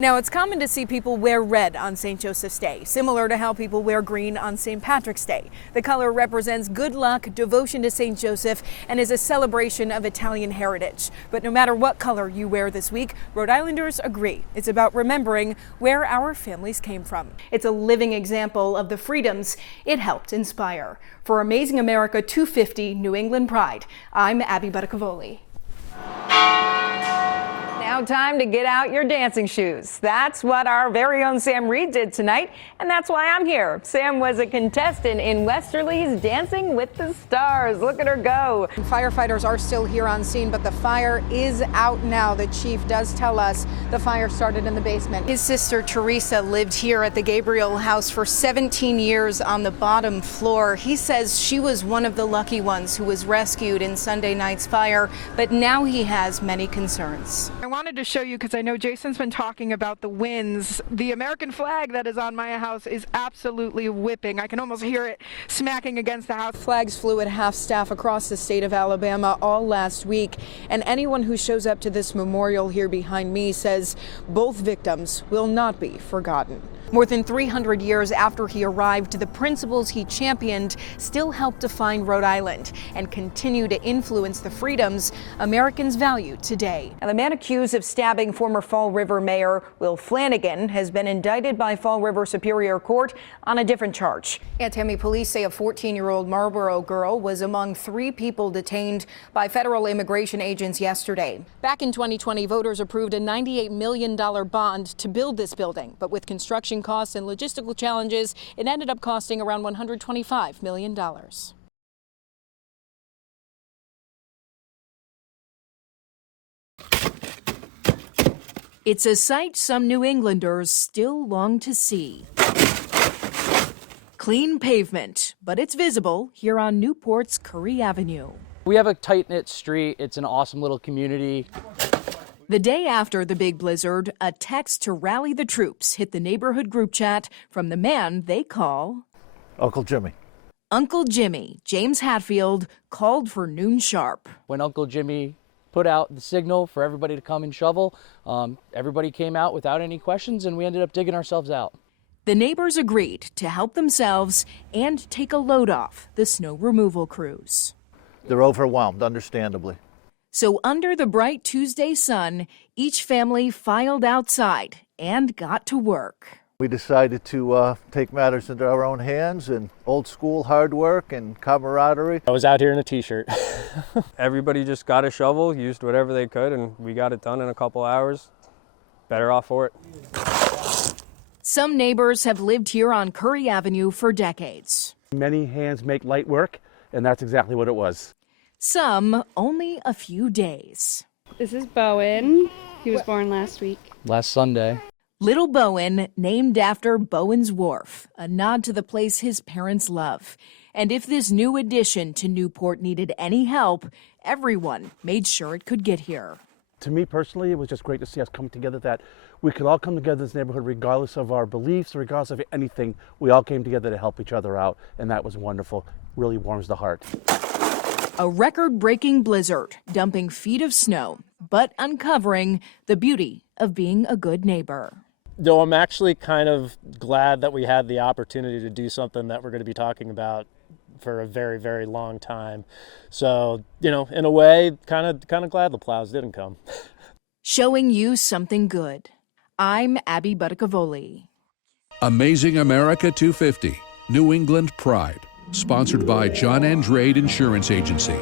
Now, it's common to see people wear red on St. Joseph's Day, similar to how people wear green on St. Patrick's Day. The color represents good luck, devotion to St. Joseph, and is a celebration of Italian heritage. But no matter what color you wear this week, Rhode Islanders agree it's about remembering where our families came from. It's a living example of the freedoms it helped inspire. For Amazing America 250 New England Pride, I'm Abbey Buttacavoli. Now time to get out your dancing shoes. That's what our very own Sam Reed did tonight, and that's why I'm here. Sam was a contestant in Westerly's Dancing with the Stars. Look at her go. Firefighters are still here on scene, but the fire is out now. The chief does tell us the fire started in the basement. His sister Teresa lived here at the Gabriel house for 17 years on the bottom floor. He says she was one of the lucky ones who was rescued in Sunday night's fire, but now he has many concerns. I wanted to show you because I know Jason's been talking about the winds. The American flag that is on my house is absolutely whipping. I can almost hear it smacking against the house. Flags flew at half staff across the state of Alabama all last week, and anyone who shows up to this memorial here behind me says both victims will not be forgotten. More than 300 years after he arrived, the principles he championed still help define Rhode Island and continue to influence the freedoms Americans value today. And the man accused of stabbing former Fall River Mayor Will Flanagan has been indicted by Fall River Superior Court on a different charge. Tammy police say a 14-year-old Marlboro girl was among 3 people detained by federal immigration agents yesterday. Back in 2020, voters approved a $98 million bond to build this building, but with construction costs and logistical challenges, it ended up costing around $125 million. It's a sight some New Englanders still long to see. Clean pavement, but it's visible here on Newport's Curry Avenue. We have a tight-knit street. It's an awesome little community. The day after the big blizzard, a text to rally the troops hit the neighborhood group chat from the man they call Uncle Jimmy. Uncle Jimmy. James Hatfield called for noon sharp. When Uncle Jimmy put out the signal for everybody to come and shovel, everybody came out without any questions, and we ended up digging ourselves out. The neighbors agreed to help themselves and take a load off the snow removal crews. They're overwhelmed, understandably. So under the bright Tuesday sun, each family filed outside and got to work. We decided to take matters into our own hands, and old school hard work and camaraderie. I was out here in a t-shirt. Everybody just got a shovel, used whatever they could, and we got it done in a couple hours. Better off for it. Some neighbors have lived here on Curry Avenue for decades. Many hands make light work, and that's exactly what it was. Some only a few days. This is Bowen. He was born last week. Last Sunday. Little Bowen, named after Bowen's Wharf, a nod to the place his parents love. And if this new addition to Newport needed any help, everyone made sure it could get here. To me personally, it was just great to see us come together, that we could all come together in this neighborhood regardless of our beliefs, regardless of anything. We all came together to help each other out, and that was wonderful. Really warms the heart. A record-breaking blizzard, dumping feet of snow, but uncovering the beauty of being a good neighbor. Though I'm actually kind of glad that we had the opportunity to do something that we're going to be talking about for a very, very long time. So, in a way, kind of glad the plows didn't come. Showing you something good. I'm Abbey Buttacavoli. Amazing America 250, New England Pride. Sponsored by John Andrade Insurance Agency.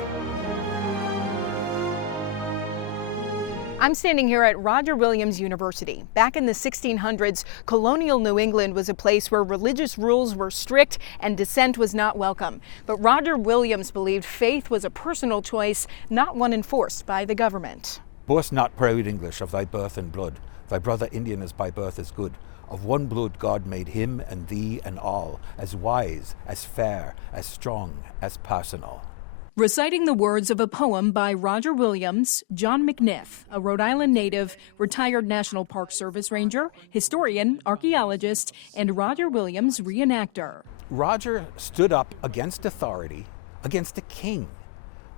I'm standing here at Roger Williams University. Back in the 1600s, colonial New England was a place where religious rules were strict and dissent was not welcome. But Roger Williams believed faith was a personal choice, not one enforced by the government. Boast not proud English of thy birth and blood. Thy brother Indian is by birth as good. Of one blood God made him and thee and all, as wise, as fair, as strong, as personal. Reciting the words of a poem by Roger Williams, John McNiff, a Rhode Island native, retired National Park Service ranger, historian, archaeologist, and Roger Williams reenactor. Roger stood up against authority, against the king,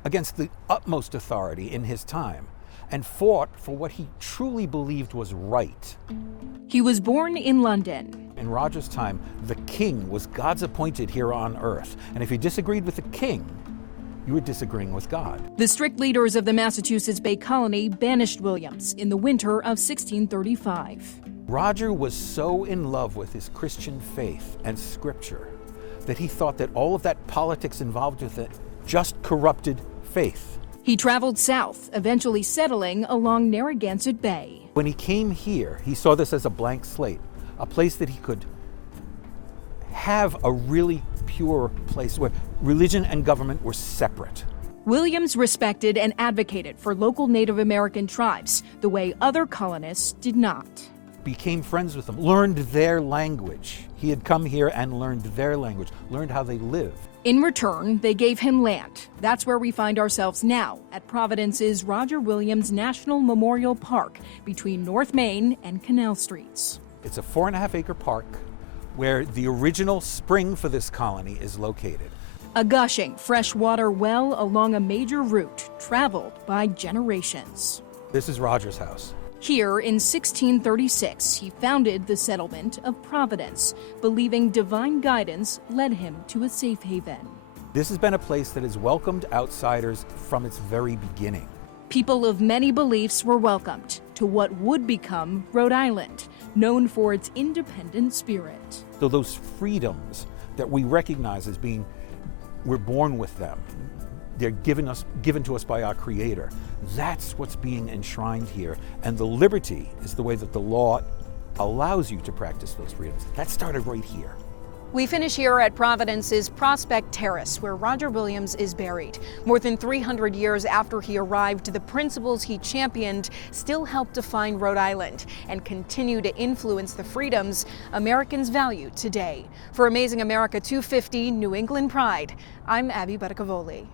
against the utmost authority in his time. and fought for what he truly believed was right. He was born in London. In Roger's time, the king was God's appointed here on earth. And if you disagreed with the king, you were disagreeing with God. The strict leaders of the Massachusetts Bay Colony banished Williams in the winter of 1635. Roger was so in love with his Christian faith and scripture that he thought that all of that politics involved with it just corrupted faith. He traveled south, eventually settling along Narragansett Bay. When he came here, he saw this as a blank slate, a place that he could have a really pure place where religion and government were separate. Williams respected and advocated for local Native American tribes the way other colonists did not. Became friends with them, learned their language. He had come here and learned their language, learned how they live. In return, they gave him land. That's where we find ourselves now, at Providence's Roger Williams National Memorial Park between North Main and Canal Streets. It's a 4.5-acre park where the original spring for this colony is located. A gushing freshwater well along a major route traveled by generations. This is Roger's house. Here in 1636, he founded the settlement of Providence, believing divine guidance led him to a safe haven. This has been a place that has welcomed outsiders from its very beginning. People of many beliefs were welcomed to what would become Rhode Island, known for its independent spirit. So those freedoms that we recognize as being, we're born with them. They're given to us by our Creator. That's what's being enshrined here. And the liberty is the way that the law allows you to practice those freedoms. That started right here. We finish here at Providence's Prospect Terrace, where Roger Williams is buried. More than 300 years after he arrived, the principles he championed still help define Rhode Island and continue to influence the freedoms Americans value today. For Amazing America 250 New England Pride, I'm Abbey Buttacavoli.